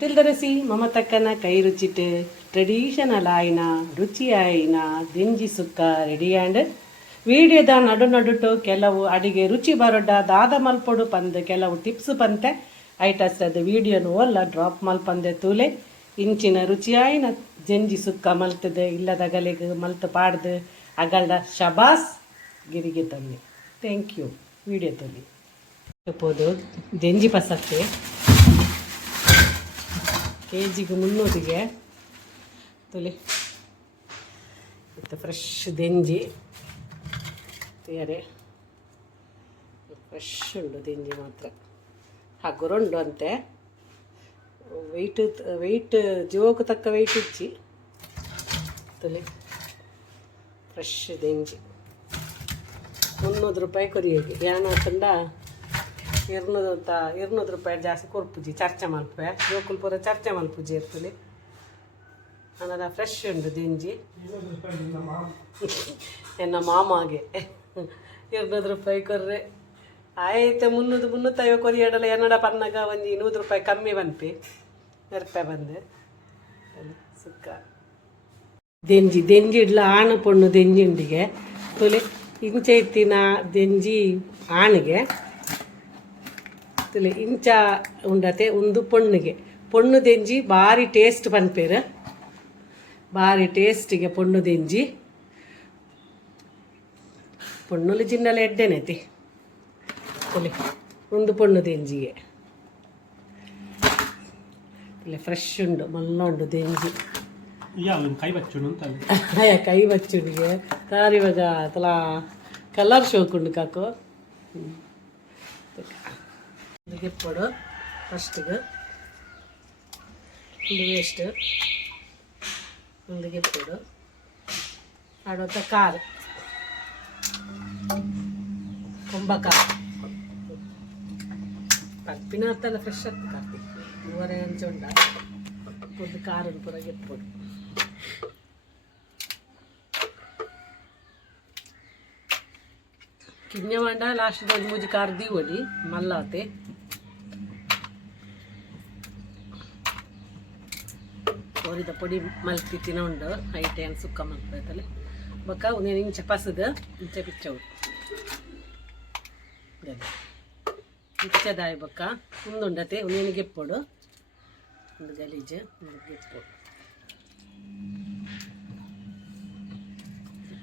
ತಿಳಿದರಸಿ, ಮಮತಕ್ಕನ ಕೈ ರುಚಿಟ್ ಟ್ರೆಡಿಷನಲ್ ಆಯ್ನ, ರುಚಿ ಆಯ್ನ, ದಿಂಜಿ ಸುಕ್ಕ ready and ವಿಡಿಯೋದ ನಡು ನಡುಟು ಕೆಲವು ಅಡಿಗೆ ರುಚಿ ಬರೋಡ ದಾದ ಮಲ್ಪೊಡು ಪಂದ್, ಕೆಲವು ಟಿಪ್ಸ್ ಪಂತೆ. ಐಟಸ್ ಅದು ವಿಡಿಯೋನು ಒಲ್ಲ ಡ್ರಾಪ್ ಮಲ್ಪಂದೆ ತೂಲೆ. ಇಂಚಿನ ರುಚಿ ಆಯ್ನ, ಜಂಜಿ ಸುಕ್ಕ ಮಲ್ತದೆ, ಇಲ್ಲದ ಗಲೆಗೆ ಮಲ್ತು ಪಾಡ್ದು. ಅಗಲ್ಡ ಶಬಾಸ್ ಗಿರಿಗೆ ತಂದೆ ಥ್ಯಾಂಕ್ ಯು ವಿಡಿಯೋ ತೋಲಿ ಜಂಜಿ ಪಸಕ್ಕೆ. ಕೆ ಜಿಗೆ ಮುನ್ನೂರಿಗೆ ತೊಲೆ. ಮತ್ತು ಫ್ರೆಶ್ ದೆಂಜಿ. ತೇರೆ. ಫ್ರೆಶ್ ಉಂಡು ದೆಂಜಿ ಮಾತ್ರ. ಹಗುರುಂಡು ಅಂತೆ. ವೆಯ್ಟ್ ವೆಯ್ಟ್ ಜೀವಕ್ಕೆ ತಕ್ಕ ವೆಯ್ಟ್ ಇಚ್ಚಿ. ತೊಲೆ. ಫ್ರೆಶ್ ದೆಂಜಿ. ಮುನ್ನೂರು ರೂಪಾಯಿ ಕೊರಿಯೋಗಿ ಯಾನ ತಂಡ ಇರ್ನೂರು ತ ಇರ್ನೂರು ರೂಪಾಯಿ ಜಾಸ್ತಿ ಕೊರ್ಪುಜಿ ಚರ್ಚೆ ಮಲ್ಪೆ ಗೋಕುಲ್ಪುರ ಪೂರ ಚರ್ಚೆ ಮಲ್ಪುಜಿ ಇರ್ತದೆ. ಅನ್ನದ ಫ್ರೆಶ್ ಉಂಡು ದಿಂಜಿ. ಎನ್ನ ಮಾಮಾಗೆ. ಇರ್ನೂರು ರೂಪಾಯಿ ಕೊರ್ರೆ. ಆಯ್ತು ಮುನ್ನೂರು ಮುನ್ನೂತ್ತೈವ ಕೊರಿಯಡಲ್ಲ ಎನ್ನಡ ಪನ್ನಗ ಒಂಜಿ ನೂರು ರೂಪಾಯಿ ಕಮ್ಮಿ ಬನ್ಪಿ ನೆರಪೆ ಬಂದೆ. ಸುಕ್ಕ ದೆಂಜಿ ದೆಂಜಿ ಇಡ್ಲ ಆಣ ಪೊಣ್ಣು ದೆಂಜಿ ಉಂಡಿಗೆ. ತೊಲೆ, ಇಂಚೆ ಇತ್ತಿನ ದೆಂಜಿ ಆಣಿಗೆ. ತುಲೆ ಇಂಚ ಉಂಡತೆ ಒಂದು ಪೊಣ್ಣಿಗೆ. ಪೊಣ್ಣು ದೆಂಜಿ ಭಾರಿ ಟೇಸ್ಟ್ ಪನ್ಪೇರು ಭಾರಿ ಟೇಸ್ಟಿಗೆ ಪೊಣ್ಣು ದೆಂಜಿ. ಪೊಣ್ಣುಲು ಜಿನ್ನಲ್ಲಿ ಎಡ್ಡೆನೆತಿ ತುಲೆ ಒಂದು ಪೊಣ್ಣು ದೆಂಜಿಗೆ. ಇಲ್ಲಿ ಫ್ರೆಶ್ ಉಂಡು ಮಲ್ಲ ಉಂಡು ದೆಂಜಿ ಕೈ ಬಚ್ಚುಡು ಅಂತ ಕೈ ಬಚ್ಚುಡಿಗೆ ಕಾರಿವಾಗ ತಲಾ ಕಲರ್ ಶೋಕುಂಡು ಕಾಕು. ಗೆಪ್ಪೊಡು ಫಸ್ಟಿಗೆ ಒಂದು ವೇಸ್ಟ್ ಒಂದು ಗೆಪ್ಪೊಡು ಆಡೋತ ಕಾರು ಕೊಂಬ ಕಾರು ಕಪ್ಪಿನ ಹತ್ತೆಲ್ಲ ಫ್ರೆಶ್ ಆಗ್ತದೆ ಕಾಫಿ ಮೂವರೆ ಅಂಚ ಉಂಡ ಒಂದು ಕಾರನ್ನು ಪೂರ ಗೆಪ್ಪೊಡು ಕಿನ್ನೆ ಮಂಡ ಲಾಸ್ಟ್ ಒಂದು ಮೂಜಿ ಕಾರ್ ದೀವಡಿ ಮಲ್ಲಾತೆ ಒರಿದ ಪೊಡಿ ಮಲ್ತಿತ್ತಿನ ಉಂಡು. ಐಟೆ ಅನ್ ಸುಕ್ಕ ಮಲ್ಕೈತಲ್ಲ ಬಕ್ಕ ಒಂದೇನು ಹಿಂಗೆ ಚಪಾಸದ ಇಂಚೆ ಪಿಚ್ಚವು ಪಿಚ್ಚದಾಯಿ ಬಕ್ಕ. ಮುಂದುಂಡತೆ ಒಂದೇನು ಗೆಪ್ಪೋಡು. ಒಂದು ಗಲೀಜು, ಒಂದು ಗೆಪ್ಪೊಡು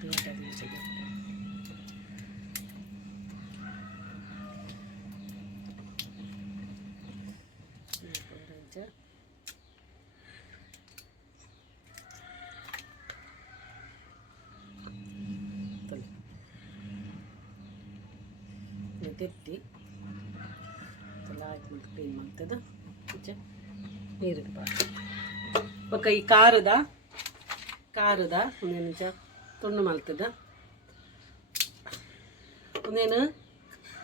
ನೀಟಾಗಿ ಇಂಚ ಗೆಪ್ಪು. orange ತೊಲೆ ತೆತ್ತಿ. ತೊಲ ಹಾಕಿ ಕ್ಲೀನ್ ಮಾಡ್ತದ. ಈಚೆ ನೀರಿಗೆ ಬಾ ಬೊಕ್ಕ ಈ ಖಾರದ ಖಾರದ ಒಂದೇನು ನಿಜ ತುಂಡು ಮಲ್ತದ. ಒಂದೇನು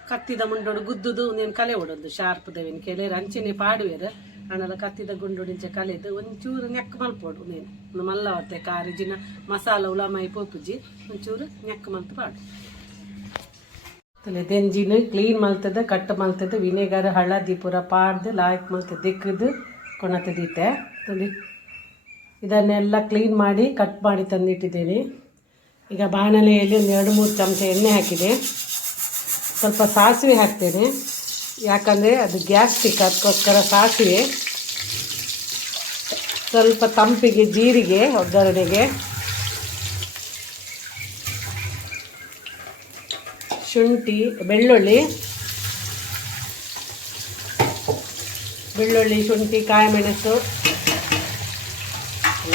ಕತ್ತಿದ ಮುಂಡೋಡು ಗುದ್ದುದು, ಒಂದೇನು ಕಲೆ ಹೊಡೋದು ಶಾರ್ಪ್ ದೇವಿನ ಕೆಲವರು ಅಂಚೆನೆ ಪಾಡುವೆರು ಅಣ್ಣಲ ಕತ್ತಿದ ಗುಂಡೋಡಿಂಚ ಕಲೆದು, ಒಂಚೂರು ನೆಕ್ ಮಲ್ಪೋಡು ನೀನು ಒಂದು ಮಲ್ಲವತ್ತೆ, ಕಾರಿಜಿನ ಮಸಾಲ, ಉಳಮಾಯಿ ಪೋಪುಜಿ, ಒಂಚೂರು ನೆಕ್ ಮಲ್ತು ಪಾಡು. ದೆಂಜಿನ ಕ್ಲೀನ್ ಮಲ್ತದ ಕಟ್ ಮಲ್ತದ, ವಿನೆಗರ್ ಹಳದಿ ಪೂರ ಪಾಡ್ದು ಲಾಯ್ಕ್ ಮಲ್ತ, ದಿಕ್ಕದು ಕೊಣತದೀತೆ ತಲೆ ಇದನ್ನೆಲ್ಲ ಕ್ಲೀನ್ ಮಾಡಿ ಕಟ್ ಮಾಡಿ ತಂದಿಟ್ಟಿದ್ದೀನಿ. ಈಗ ಬಾಣಲೆಯಲ್ಲಿ ಒಂದು ಎರಡು ಮೂರು ಚಮಚ ಎಣ್ಣೆ ಹಾಕಿದೆ. ಸ್ವಲ್ಪ ಸಾಸಿವೆ ಹಾಕ್ತೇನೆ. ಯಾಕಂದರೆ ಅದು ಗ್ಯಾಸ್ಟಿಕ್ ಅದಕ್ಕೋಸ್ಕರ ಸಾಸಿವೆ. ಸ್ವಲ್ಪ ತಂಪಿಗೆ, ಜೀರಿಗೆ, ಒಗ್ಗರಣೆಗೆ ಶುಂಠಿ, ಬೆಳ್ಳುಳ್ಳಿ. ಬೆಳ್ಳುಳ್ಳಿ, ಶುಂಠಿ, ಕಾಯಿಮೆಣಸು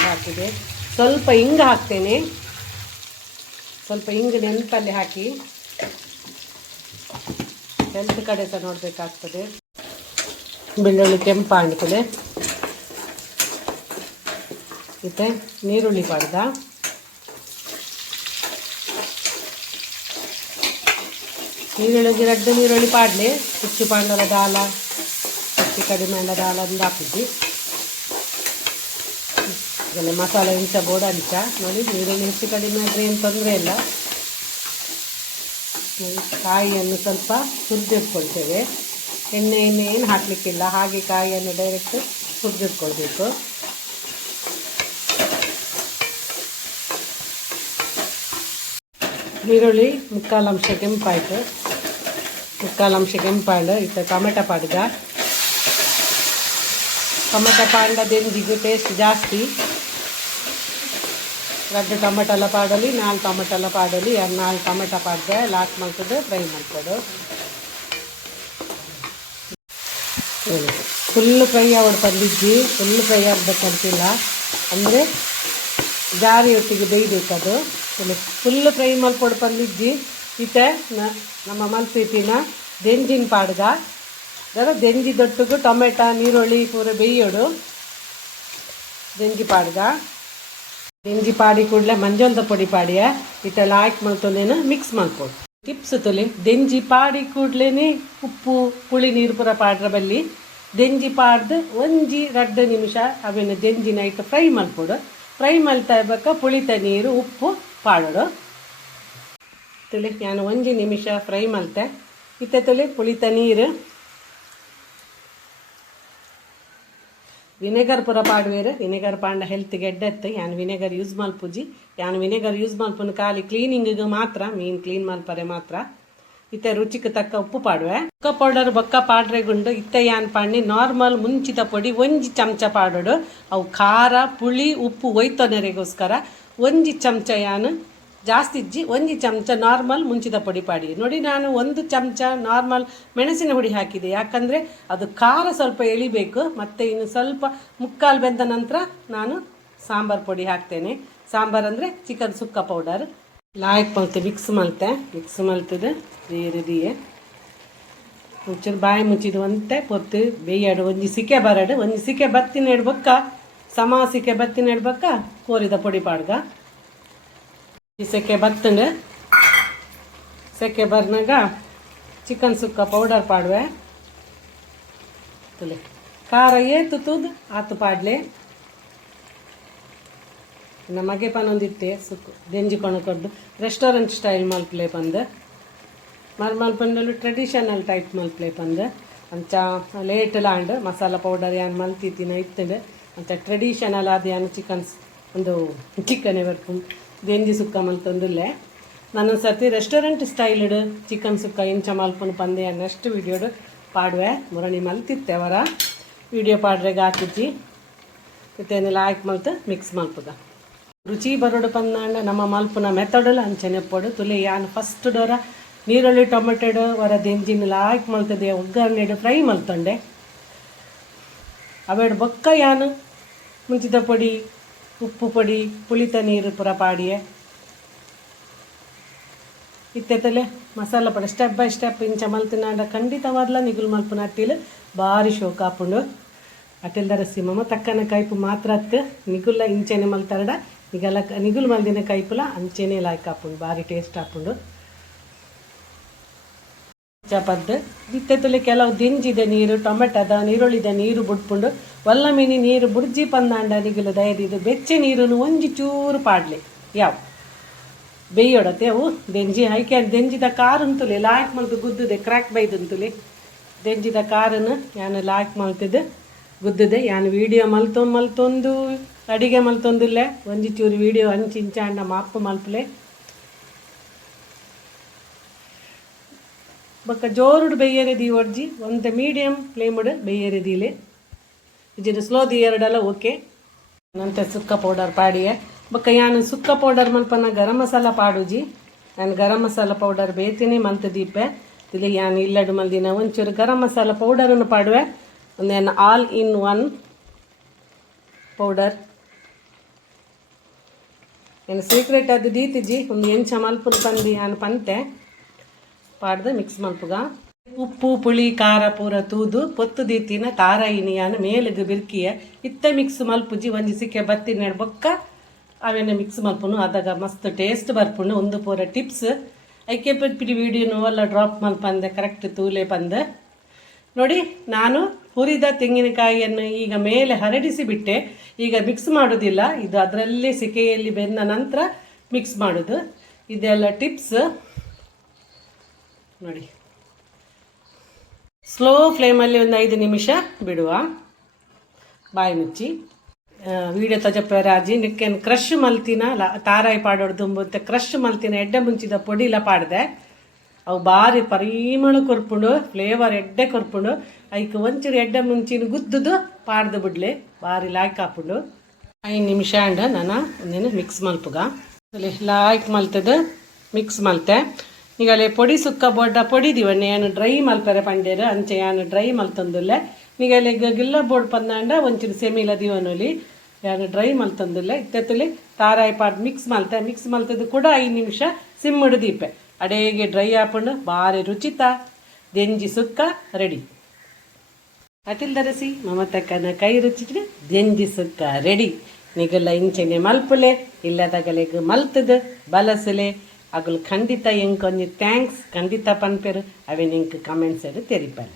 ಹಾಕಿದೆ. ಸ್ವಲ್ಪ ಹಿಂಗ ಹಾಕ್ತೇನೆ. ಸ್ವಲ್ಪ ಹಿಂಗ ನೆನಪಲ್ಲಿ ಹಾಕಿ. ಹೆಲ್ತ್ ಕಡೆ ಸಹ ನೋಡಬೇಕಾಗ್ತದೆ. ಬೆಳ್ಳುಳ್ಳಿ ಕೆಂಪು ಆಗ್ತದೆ ಮತ್ತೆ, ನೀರುಳ್ಳಿ ಪಾಡ್ದ ನೀರುಳ್ಳಿಗೆ ರಡ್ಡು ನೀರುಳ್ಳಿ ಪಾಡ್ಲಿ. ಹುಚ್ಚು ಪಾಂಡಲ ದಾಲ ಹುಚ್ಚು ಕಡಿಮೆ ಅಂಡ ದಾಲ ಒಂದು ಹಾಕಿದ್ವಿ. ಇದೆಲ್ಲ ಮಸಾಲೆ ಇಂಚ ಬೋಡ ಹಂಚ ನೋಡಿ ನೀರುಳ್ಳಿ ಹೆಚ್ಚು ಕಡಿಮೆ ಆದರೆ ಏನು ತೊಂದರೆ ಇಲ್ಲ. ಕಾಯಿಯನ್ನು ಸ್ವಲ್ಪ ಹುರಿದಿಟ್ಕೊಳ್ತೇವೆ ಎಣ್ಣೆ ಎಣ್ಣೆ ಏನು ಹಾಕಲಿಕ್ಕಿಲ್ಲ. ಹಾಗೆ ಕಾಯಿಯನ್ನು ಡೈರೆಕ್ಟ್ ಸುರಿದಿಟ್ಕೊಳ್ಬೇಕು. ಈರುಳ್ಳಿ ಮುಕ್ಕಾಲು ಅಂಶ ಕೆಂಪಾಯ್ತು. ಮುಕ್ಕಾಲು ಅಂಶ ಕೆಂಪಾಂಡು ಇತ್ತ ಟೊಮೆಟೊ ಪಾಡ್ದ ಟೊಮೆಟೊ ಪಾಂಡ ದೆಂಜಿಗೆ ಟೇಸ್ಟ್ ಜಾಸ್ತಿ. ಎರಡು ಟೊಮೆಟೊಲ್ಲ ಪಾಡಲಿ ನಾಲ್ಕು ಟೊಮೆಟೊಲ್ಲ ಪಾಡಲಿ ಎರಡು ನಾಲ್ಕು ಟೊಮೆಟೊ ಪಾಡ್ದೆ ಲಾಕ್ ಮಾಡ್ಕೊಂಡು ಫ್ರೈ ಮಾಡ್ಕೊಡು. ಫುಲ್ ಫ್ರೈ ಆಗೋದು ಬಂದಿದ್ದಿ ಫುಲ್ ಫ್ರೈ ಆಗಬೇಕಂತಿಲ್ಲ ಅಂದರೆ ಜಾರಿ ಒಟ್ಟಿಗೆ ಬೇಯ್ಬೇಕದು ಫುಲ್ ಫ್ರೈ ಮಾಡ್ಕೊಡು ಬಂದಿದ್ದಿ ಇತ್ತೆ ನಮ್ಮ ಮಲ್ಪೀತಿನ ದೆಂಜಿನ ಪಾಡ್ದ ಅದರ ದೆಂಜಿ ದೊಟ್ಟಿಗೂ ಟೊಮೆಟೊ, ನೀರುಳ್ಳಿ, ಪೂರ ಬೇಯೋಡು. ದೆಂಜಿ ಪಾಡ್ದ ದೆಂಜಿ ಪಾಡಿ ಕೂಡಲೇ ಮಂಜಲ್ದ ಪೊಡಿ ಪಾಡಿಯ. ಇಟ್ಟೆಲ್ಲ ಹಾಕಿ ಮಲ್ತೊಂದೇನು ಮಿಕ್ಸ್ ಮಾಡ್ಕೊಡು. ಟಿಪ್ಸ್ ತೊಲಿ, ದೆಂಜಿ ಪಾಡಿ ಕೂಡ್ಲೇನೆ ಉಪ್ಪು ಪುಳಿ ನೀರು ಪೂರ ಪಾಡ್ರ ಬಲ್ಲಿ. ದೆಂಜಿ ಪಾಡ್ದು ಒಂಜಿ ರಡ್ಡು ನಿಮಿಷ ಅವೇನು ದೆಂಜಿನ ಇಟ್ಟು ಫ್ರೈ ಮಾಡ್ಕೊಡು ಫ್ರೈ ಮಲ್ತಾ ಇರ್ಬೇಕ ಪುಳಿತ, ನೀರು, ಉಪ್ಪು ಪಾಡೋಡು. ತುಳಿ, ನಾನು ಒಂಜಿ ನಿಮಿಷ ಫ್ರೈ ಮಲ್ತೆ. ಇತ್ತೆ ತುಳಿ, ಪುಳಿತ ನೀರು. ವಿನೆಗರ್ ಪುರ ಪಾಡುವೇರು, ವಿನೆಗರ್ ಪಾಂಡ ಹೆಲ್ತ್ ಎಡ್ಡೆತ್ತು. ಯಾನ್ ವಿನೆಗರ್ ಯೂಸ್ ಮಲ್ಪುಜಿ ಯಾನ್ ವಿನೆಗರ್ ಯೂಸ್ ಮಲ್ಪುನ ಖಾಲಿ ಕ್ಲೀನಿಂಗಿಗೆ ಮಾತ್ರ, ಮೀನ್ ಕ್ಲೀನ್ ಮಲ್ಪರೆ ಮಾತ್ರ. ಇತ್ತೆ ರುಚಿಗೆ ತಕ್ಕ ಉಪ್ಪು ಪಾಡುವೆ. ಬೊಕ್ಕ ಪೌಡರ್, ಬೊಕ್ಕ ಪಾಡ್ರೆ ಗುಂಡು. ಇತ್ತೆ ಯಾನ್ ಪಾಂಡಿ ನಾರ್ಮಲ್ ಮುಂಚಿತ ಪೊಡಿ ಒಂಜಿ ಚಮಚ ಪಾಡೋಡು. ಅವು ಖಾರ, ಪುಳಿ, ಉಪ್ಪು ಒಯ್ತೊನೆರೆಗೋಸ್ಕರ ಒಂಜಿ ಚಮಚ ಯಾನು ಜಾಸ್ತಿ ಇಜ್ಜಿ ಒಂದು ಚಮಚ ನಾರ್ಮಲ್ ಮುಂಚಿದ ಪುಡಿ ಪಾಡಿ. ನೋಡಿ, ನಾನು ಒಂದು ಚಮಚ ನಾರ್ಮಲ್ ಮೆಣಸಿನ ಹುಡಿ ಹಾಕಿದೆ. ಯಾಕಂದರೆ ಅದು ಖಾರ ಸ್ವಲ್ಪ ಎಳಿಬೇಕು, ಮತ್ತು ಇನ್ನು ಸ್ವಲ್ಪ ಮುಕ್ಕಾಲು ಬೆಂದ ನಂತರ ನಾನು ಸಾಂಬಾರು ಪುಡಿ ಹಾಕ್ತೇನೆ. ಸಾಂಬಾರು ಅಂದರೆ ಚಿಕನ್ ಸುಕ್ಕ ಪೌಡರ್. ಲಾಯಕ್ ಮಲ್ತೆ ಮಿಕ್ಸ್ ಮಲ್ತೆ. ಮಿಕ್ಸ್ ಮಲ್ತದ ಬೇರೆದಿಯೇ ಮುಚ್ಚಿದ ಬಾಯಿ ಮುಚ್ಚಿದ ಒಂದೆ ಪೊತ್ತು ಬೇಯಾಡು. ಒಂಜಿ ಸಿಕೆ ಬರಡು. ಒಂಜಿ ಸಿಕೆ ಬತ್ತಿನ ಇಡ್ಬೇಕ? ಸಮ ಬತ್ತಿನ ಇಡ್ಬೇಕ? ಕೋರಿದ ಪುಡಿ ಪಾಡ್ಗ. ಈ ಸೆಕೆ ಬತ್ತುಂಡು ಸೆಕೆ ಬರ್ನಾಗ ಚಿಕನ್ ಸುಕ್ಕ ಪೌಡರ್ ಪಾಡುವೆ. ತುಲೆ. ಖಾರ ಏತು ತುದ್ ಆತು ಪಾಡ್ಲೆ. ನಮಗೆ ಪನೊಂದಿತ್ತೆ ಸುಕ್ಕು. ದೆಂಜಿ ಕೊಣಕೊಡ್ದು ರೆಸ್ಟೋರೆಂಟ್ ಸ್ಟೈಲ್ ಮಲ್ಪ್ಲೆ ಬಂದು ಮಲ್ ಮಲ್ಪಂಡಲು ಟ್ರೆಡಿಷನಲ್ ಟೈಪ್ ಮಲ್ಪ್ಲೆ ಬಂದು ಅಂಚ ಲೇಟ್ ಲಾಂಡ್ ಮಸಾಲ ಪೌಡರ್ ಯಾನ್ ಮಲ್ತಿತ್ತಿನ ಇತ್ತಂಡು ಅಂಚ ಟ್ರೆಡಿಷನಲ್ ಆದ ಯಾನ್ ಚಿಕನ್ ಒಂದು ಚಿಕನ್ ಬರ್ಪು ದೆಂಜಿ ಸುಕ್ಕ ಮಲ್ತೊಂದುಲ್ಲೆ ನಾನು ಸರ್ತಿ ರೆಸ್ಟೋರೆಂಟ್ ಸ್ಟೈಲ್ಡ್ ಚಿಕನ್ ಸುಕ್ಕ ಇಂಚ ಮಲ್ಪುನ ಪಂದೆ ಅನ್ನಷ್ಟು ವಿಡಿಯೋಡು ಪಾಡುವೆ. ಮುರಣಿ ಮಲ್ತಿತ್ತೆ ವರ. ವಿಡಿಯೋ ಪಾಡ್ರೆಗೆ ಹಾಕಿದ್ದಿ. ಮತ್ತೇನೆಲ್ಲ ಹಾಕಿ ಮಲ್ತು ಮಿಕ್ಸ್ ಮಲ್ಪದ ರುಚಿ ಬರೋಡು ಪಂದಾಂಡ ನಮ್ಮ ಮಲ್ಪುನ ಮೆಥಡಲ್ ಅಂಚನೆ ಪಡು. ತುಲೆ ಯಾನ್ ಫಸ್ಟ್ ಡೋರ, ನೀರುಳ್ಳಿ ಟೊಮೆಟೊ ವರ ದೆಂಜಿನ ಹಾಕಿ ಮಲ್ತದೆ ಒಗ್ಗರಣೆಡು ಫ್ರೈ ಮಲ್ತೊಂಡೆ. ಅವೆಡ್ ಬೊಕ್ಕ ಯಾನು, ಮುಂಚಿದ ಪೊಡಿ ಉಪ್ಪು ಪುಡಿ, ಪುಳಿತ ನೀರು ಪುರ ಪಾಡಿಯೆ. ಇತ್ತೆತ್ತಲೆ ಮಸಾಲ ಪಡ ಸ್ಟೆಪ್ ಬೈ ಸ್ಟೆಪ್ ಇಂಚ ಮಲ್ತಿನಾಂಡ ಖಂಡಿತವಾದ್ಲ ನಿಗುಲ್ ಮಲ್ಪುನ ಅಟ್ಟಿಲ್ ಭಾರಿ ಶೋಕ ಆಪುಂಡು. ಅಟೆಲ್ದರ ಸಿಮಮ ತಕ್ಕನ ಕೈಪು ಮಾತ್ರ ಅತ್ತ ನಿಗುಲ್ಲ ಇಂಚೆನೆ ಮಲ್ತಾರಡ, ನಿಗಲ ನಿಗುಲ್ ಮಲ್ದಿನ ಕೈಪುಲ ಅಂಚೆನೆ ಲಾಯ್ಕ್ ಆಪುಂಡು, ಭಾರಿ ಟೇಸ್ಟ್ ಚಪದ್ದು ಇತ್ತೆತ್ತಲೆ ಕೆಲವು ದಿಂಜಿದೆ ನೀರು, ಟೊಮೆಟೊದ ನೀರುಳ್ಳಿದ ನೀರು ಬುಡ್ಪುಂಡು ಒಲ್ಲ ಮೀನಿ ನೀರು ಬುಡ್ಜಿ ಪಂದಾಂಡ ನಿಗಿಲು ದಯದಿದು ಬೆಚ್ಚೆ ನೀರನ್ನು ಒಂಜಿ ಚೂರು ಪಾಡ್ಲೆ. ಯಾವ? ಬೇಯೋಡತ್ತೆ ಅವು. ದೆಂಜಿ ಹೈಕೆ ದೆಂಜಿದ ಕಾರುಂತುಲೆ ಲಾಯ್ಕ್ ಮಲ್ತು ಗುದ್ದುದೆ, ಕ್ರ್ಯಾಕ್ ಬೈದಂತುಲಿ ದೆಂಜಿದ ಕಾರನ್ನು ಯಾನು ಲಾಯ್ಕ್ ಮಲ್ತಿದ್ದು, ಗುದ್ದುದೆ, ಯಾನು ವಿಡಿಯೋ ಮಲ್ತೊಂದು ಮಲ್ತೊಂದು, ಅಡಿಗೆ ಮಲ್ತೊಂದುಲ್ಲೆ. ಒಂಜಿ ಚೂರು ವಿಡಿಯೋ ಅಂಚಿಂಚಾಂಡ ಮಾಪು ಮಲ್ಪಲೆ. ಬೊಕ್ಕ ಜೋರುಡು ಬೇಯರೆದಿ ಒಡ್ಜಿ ಒಂದು ಮೀಡಿಯಂ ಫ್ಲೇಮುಡು ಬೇಯರೆದಿಲೆ ಇಜಿನ ಸ್ಲೋ ದಿ ಎರಡಲ್ಲ ಓಕೆ. ನಂತರ ಸುಕ್ಕ ಪೌಡರ್ ಪಾಡಿಯ. ಬಕ್ಕ ಯಾನು ಸುಕ್ಕ ಪೌಡರ್ ಮಲ್ಪನ ಗರಂ ಮಸಾಲ ಪಾಡುಜಿ. ನಾನು ಗರಂ ಮಸಾಲ ಪೌಡರ್ ಬೇತಿನಿ ಮಂತ್ ದೀಪೆ. ಇಲ್ಲಿ ಯಾನು ಇಲ್ಲಡು ಮಲ್ದಿನ ಒಂಚೂರು ಗರಂ ಮಸಾಲ ಪೌಡರನ್ನು ಪಾಡುವೆ. ಒಂದೇನು ಆಲ್ ಇನ್ ಒನ್ ಪೌಡರ್. ಏನು ಸೀಕ್ರೆಟ್ ಅದು ದೀತಿಜಿ, ಒಂದು ಎಂಚ ಮಲ್ಪುನ ಪಂದಿ ಯಾನು ಪಂತೆ. ಪಾಡ್ದು ಮಿಕ್ಸ್ ಮಲ್ಪುಗ ಉಪ್ಪು, ಪುಳಿ, ಖಾರ ಪೂರ ತೂದು, ಪೊತ್ತು ದೀತಿನ ಖಾರ ಇನಿಯಾನ ಮೇಲಿಗೆ ಬಿರ್ಕಿಯ ಇತ್ತ ಮಿಕ್ಸ್ ಮಲ್ಪುಜಿ ಒಂಜಿ ಸಿಕ್ಕೆ ಬತ್ತಿನ ಬೊಕ್ಕ ಅವೇನ ಮಿಕ್ಸ್ ಮಲ್ಪುನು. ಅದಾಗ ಮಸ್ತ್ ಟೇಸ್ಟ್ ಬರ್ಪುಣ್ಣು ಒಂದು ಪೂರ ಟಿಪ್ಸ್ ಐಕೆ ಪಿಡಿ ವಿಡಿಯೋನು ನೋವೆಲ್ಲ ಡ್ರಾಪ್ ಮಲ್ಪಂದೆ ಕರೆಕ್ಟ್ ತೂಲೆ ಪಂದೆ. ನೋಡಿ, ನಾನು ಹುರಿದ ತೆಂಗಿನಕಾಯಿಯನ್ನು ಈಗ ಮೇಲೆ ಹರಡಿಸಿ ಬಿಟ್ಟೆ. ಈಗ ಮಿಕ್ಸ್ ಮಾಡೋದಿಲ್ಲ. ಇದು ಅದರಲ್ಲೇ ಸಿಕೆಯಲ್ಲಿ ಬೆಂದ ನಂತರ ಮಿಕ್ಸ್ ಮಾಡೋದು. ಇದೆಲ್ಲ ಟಿಪ್ಸ್ ನೋಡಿ. ಸ್ಲೋ ಫ್ಲೇಮಲ್ಲಿ ಒಂದು ಐದು ನಿಮಿಷ ಬಿಡುವ. ಬಾಯಿ ಮುಚ್ಚಿ. ವಿಡಿಯೋ ತಜಪ್ಪರಾಜಿ ನಿಕ್ಕೇನು ಕ್ರಶ್ ಮಲ್ತಿನ, ಲ, ತಾರಾಯಿ ಪಾಡೋಡು ತುಂಬುತ್ತೆ ಕ್ರಶ್ ಮಲ್ತಿನ ಎಡ್ಡೆ ಮುಂಚಿದ ಪೊಡಿಲ ಪಾಡ್ದೆ. ಅವು ಬಾರಿ ಪರಿಮಳ ಕೊರ್ಪುಂಡು ಫ್ಲೇವರ್ ಎಡ್ಡೆ ಕೊರ್ಪುಂಡು. ಐಕ್ ಒಂಚೂರು ಎಡ್ಡೆ ಮುಂಚಿನ ಗುದ್ದುದು ಪಾಡ್ದು ಬಿಡ್ಲಿ. ಬಾರಿ ಲಾಯ್ಕ್ ಹಾಪುಂಡು. ಐದು ನಿಮಿಷ ಅಂಡ ನಾನು ಒಂದೇನು ಮಿಕ್ಸ್ ಮಲ್ಪುಗ. ಲಾಯ್ಕ್ ಮಲ್ತದು ಮಿಕ್ಸ್ ಮಲ್ತೆ. ಅಲ್ಲಿ ಪೊಡಿ ಸುಕ್ಕ ಬೋಡ್ಡ ಪೊಡಿ ದಿವಣ್ಣೆ, ಏನು ಡ್ರೈ ಮಲ್ಪೆರೆ ಪಂಡೇರು ಅಂಚೆ ಏನು ಡ್ರೈ ಮಲ್ತಂದುಲ್ಲೆ ನಿಗಲೆ ಗಿಲ್ಲ ಬೋಡ್ ಪಂದಾಂಡ, ಒಂಚೂರು ಸೆಮಿಲ ದಿವನೊಲಿ, ಏನು ಡ್ರೈ ಮಲ್ತಂದುಲ್ಲೆ ಇತ್ತೆತ್ತಲಿ ತಾರಾಯಿ ಪಾಡ್ ಮಿಕ್ಸ್ ಮಲ್ತೆ, ಮಿಕ್ಸ್ ಮಲ್ತದ್ದು ಕೂಡ ಐದು ನಿಮಿಷ ಸಿಮ್ ದೀಪೆ. ಅಡೇಗೆ ಡ್ರೈ ಹಾಪುಂಡು ಭಾರಿ ರುಚಿತ ದೆಂಜಿ ಸುಕ್ಕ ರೆಡಿ. ಅತಿಲ್ದರಸಿ ಮಮತಕ್ಕನ ಕೈ ರುಚಿ ದೆಂಜಿ ಸುಕ್ಕ ರೆಡಿ. ನಿಗಲ್ಲ ಇಂಚೆನೆ ಮಲ್ಪುಲೆ ಇಲ್ಲದಗಲೆಗೆ ಮಲ್ತದು, ಬಲಸಲೆ. ಅಗಲು ಖಂಡಿತ ಎಂಕೊಂಜಿ ಥ್ಯಾಂಕ್ಸ್ ಖಂಡಿತ ಪನ್ಪೆರು ಅವೇ ನಿಂಗೆ ಕಮೆಂಟ್ಸ್ ತೆರಿಪಲ್ಲ